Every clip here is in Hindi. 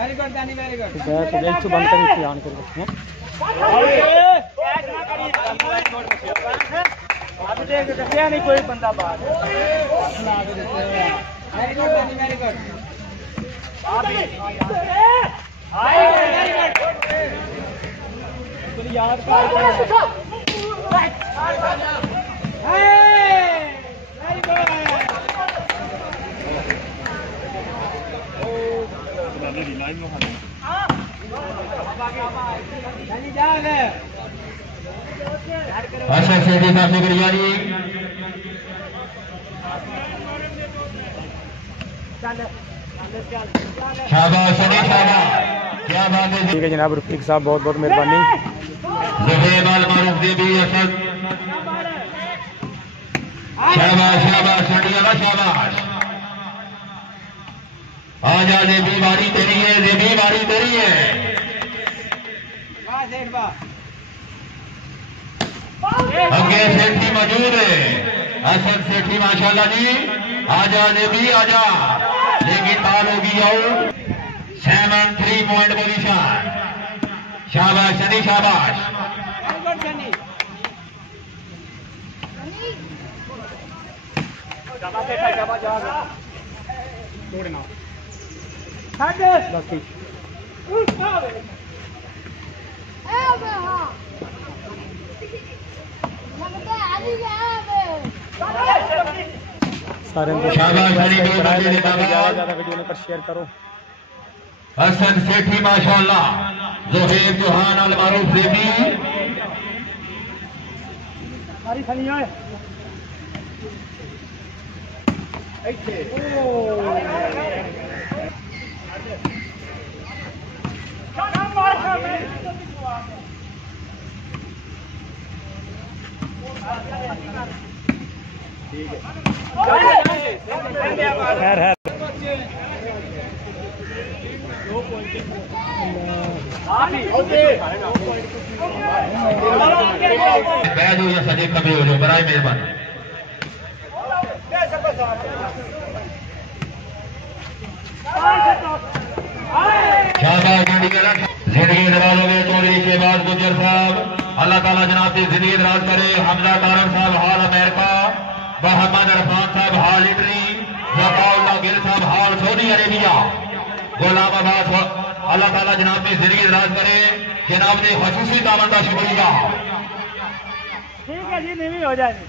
वेरी गुड दानी वेरी गुड बैच बंद करी थी आन कर रखे अब देख देखिए नहीं कोई बंदा बाहर वेरी गुड दानी वेरी गुड वेरी गुड याद कर वेरी गुड अच्छा सेठी साहब शुक्रिया जी। शाबाश शाबाश क्या बात है। ठीक है जनाब रफीक साहब बहुत बहुत मेहरबानी। ज़ुहैब अल मारूफ देवी असद शाबाश शाबाश सटियाला शाबाश। आजा देवी बारी तेरी है देवी बारी तेरी है। अगे सेठी मौजूद है असद सेठी माशाल्लाह जी। आजा देवी आजा लेकिन ताल होगी आउट 7-3 पॉइंट पोजीशन। शाबाश सनी शाबाश। सारे ज्यादा वीडियो पर शेयर करो। हसन सेठी माशाल्लाह ज़ुहैब जोहान अल मारूफ देवी बैठ हो या सजे कभी हो जाओ बराए मेहरबानी। जिंदगी दराज हो गए चौधरी शहबाज गुजर साहब अल्लाह ताला जनाब की जिंदगी दराज करे। हमजा तारन साहब हाल अमेरिका, मोहम्मद अरफान साहब हाल इटली, जकाउल्लाह गिल साहब हाल सऊदी अरेबिया। गुलाम अब्बास अल्लाह ताला जनाब की जिंदगी दराज करे। जनाब ने खसूसी दामन का शुक्रिया। ठीक है जी नहीं हो जाएगी।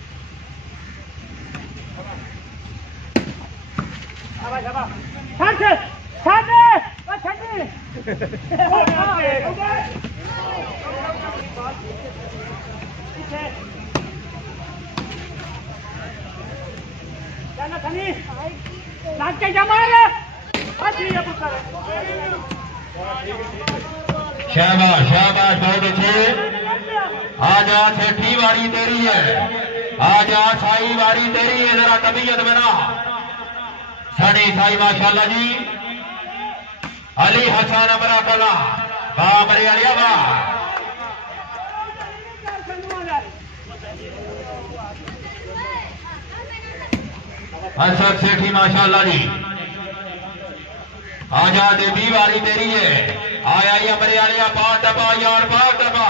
शाबाश शाबाश बहुत अच्छे। आजा सेठी वारी तेरी है, आजा साई वारी तेरी है। जरा तबीयत बना सनी साई माशाल्लाह जी। अली हसन अमरा कला बाबरे अलिया बा असद सेठी माशाल्लाह जी। आजा देवी वाली तेरी है। आया ही अमरे अलिया पार डबा यार पार डबा।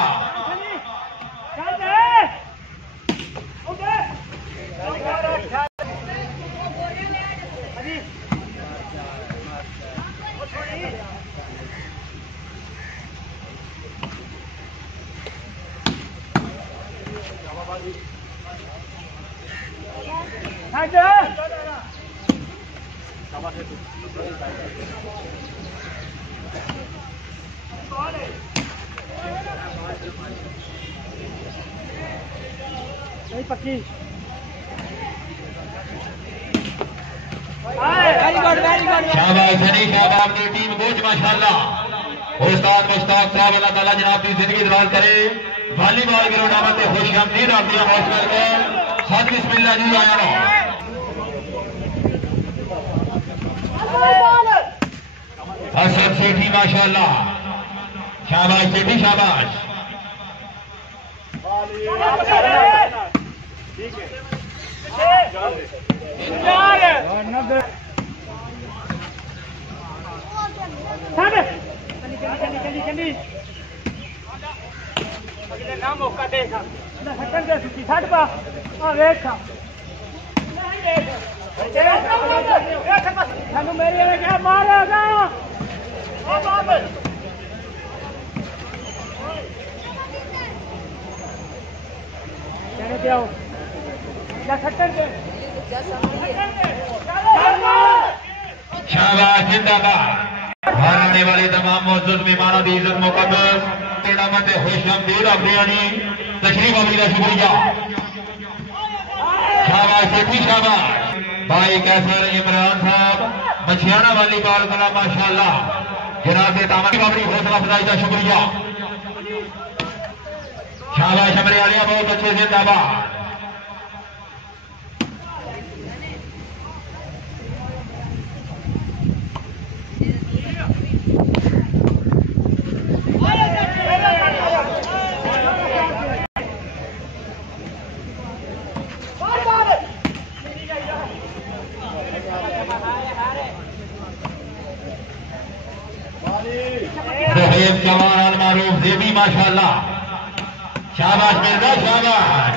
पक्की शाबाश सनी शाबाब की टीम कोच माशाल्लाह उस्ताद मुश्ताक साहब अल्लाह ताला जनाब की जिंदगी दराज करे। वॉलीबॉल ग्राउंड में खुशआमदीद आप दिया हौसला को साथ बिस्मिल्लाह जी आया असद सेठी माशाल्लाह। शाबाश सेठी शाबाश। ठीक है चली अगले ना मौका देख ना हटन दे सुची छाड़ पा आ वेख थानू मेरे में क्या मारेगा ओ बाप चले जाओ ना हटन दे शाबाश जिंदाबाद। हारने वाले तमाम मौजूद मेहमानों की इज्जत मुकद्दस टूर्नामेंट खुशआमदीद अफरियानी तशरीफ आने का शुक्रिया। शाबाश सेठी शाबाश। भाई कैसर इमरान साहब मछियाना वाली बाल कला माशाअल्लाह जनाब तामनी बाबरी हौसला अफजाई का शुक्रिया। शाबाश अमरियालिया बहुत अच्छे जिंदाबाद। जवान अल मारूफ देवी माशाअल्लाह। शाबाश मिर्जा शाबाश।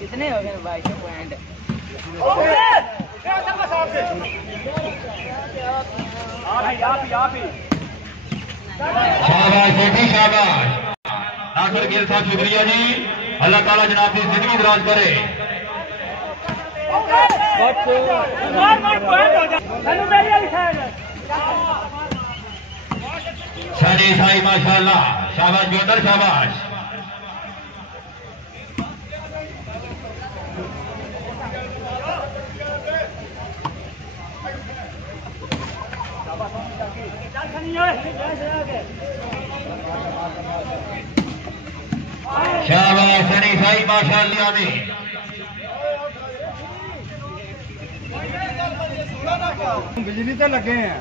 कितने हो गए भाई के पॉइंट शाबाश बेटी शाबाश। नासिर गिल साहब शुक्रिया जी। अल्लाह ताला जनाब की जिंदगी दराज करे। सनी साई माशाअल्लाह। शाबाश जोदर शाबाश। शाबाश सनी साई माशाअल्लाह ने बिजली तो लगे हैं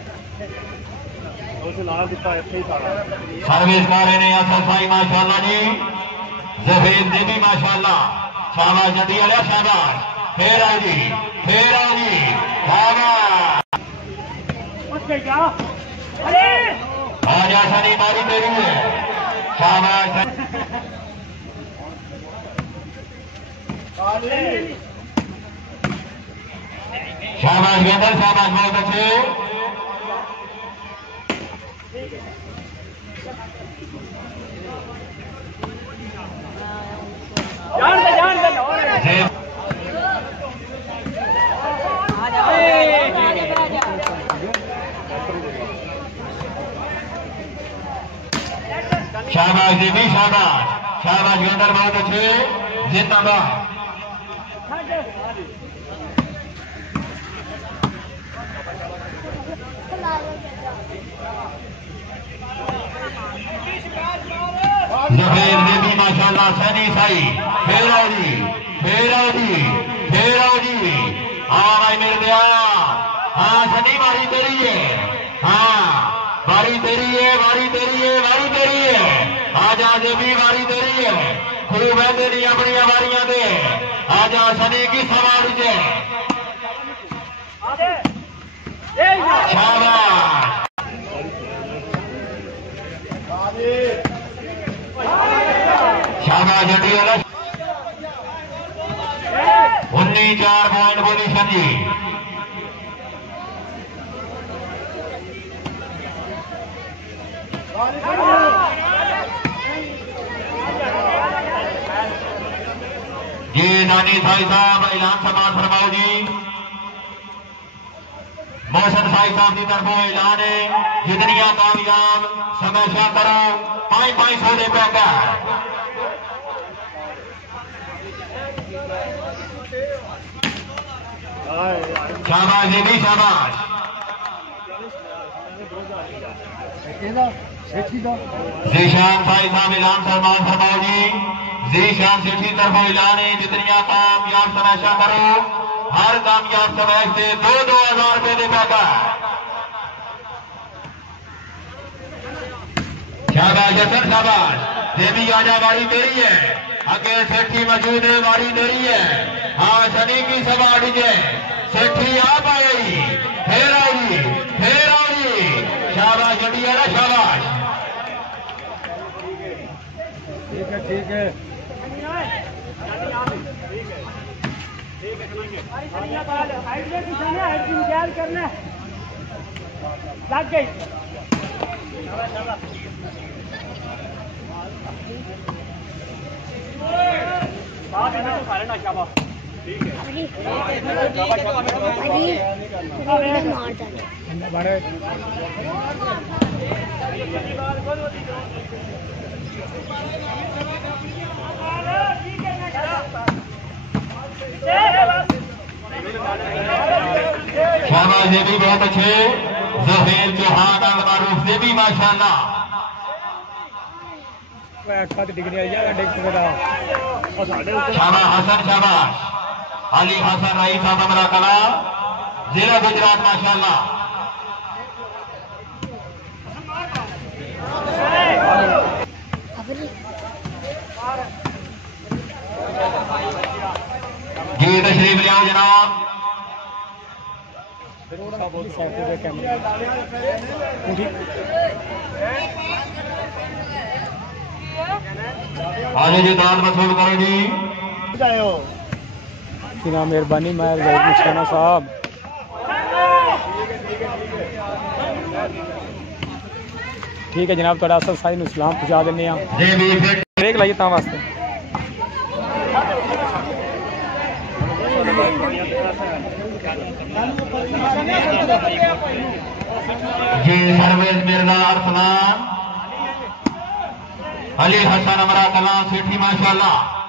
सर्विस कर रहे हैं असर साई माशाअल्लाह जी। जफीर देवी माशाअल्लाह। शाबाश जटी वाले शाबाश। फिर आओ जी शाबाश। आजा सनी मारी तेरी है। शाबाश शाबाश गेंदर शाबाश बहुत अच्छे। जान दे शाबाश देवी शाबाश। शाबाश गेंदर बहुत अच्छे जिंदाबाद। जफीर देवी माशाअल्लाह। सैनी साई फिर आओ जी। हाँ भाई मिल गया। हाँ सनी बारी तेरी है। हाँ बारी तेरी है। आजा देवी बारी तेरी है। खूब है तेरी अपनी बारियां दे। आजा सनी की सवाल है। शाबाश शाबाश जटी वाला 19-4 पॉइंट पोजीशन जी। जी नानी साई साहब ऐलान समाज फरमाओ जी। मोहसन साई साहब की तरफों ऐलान है जितनियां कामयाब समस्या करो 500 दे पैदा। शाबाश देवी शाबाश। जीशान साई साहब ऐलान सलमान फरमाओ जी। जीशान सेठी तरफ ऐलान है जितनियां कामयाब समस्या करो हर कामयाब समय से 2,000 रुपए दे पैदा। शाबाश जसन शाबाश। देवी आजा बारी तेरी है। आगे सेठी मौजूद है, बारी दे रही है। हाँ शनि की सभा डीजे सेठी आप आ गई, फिर आओगी, फिर आओगी। शाबाश बढ़िया ना, शाबाश। ठीक है ठीक है। करना लग गई। शाबाश, ये भी बहुत अच्छे। ज़हीर चौहान अलमारूफ से भी माशाल्लाह। डिग्री आई है शाबाश हसन, शाबाश अली हसन रईस अमरा कला, जिला गुजरात माशाल्लाह। जी तशरीफ ले आओ जनाब। आगे जी दान वसूल करो जी। बिना मेहरबानी मायर जाहिद निशाना साहब। ठीक है जनाब, थोड़ा असल सारी सलाम पहुँचा देने ब्रेक लाइए ता वास्ते। जी परवेज मिर्जा अरसलान, अली हसन अमरा कला सेठी माशाल्लाह।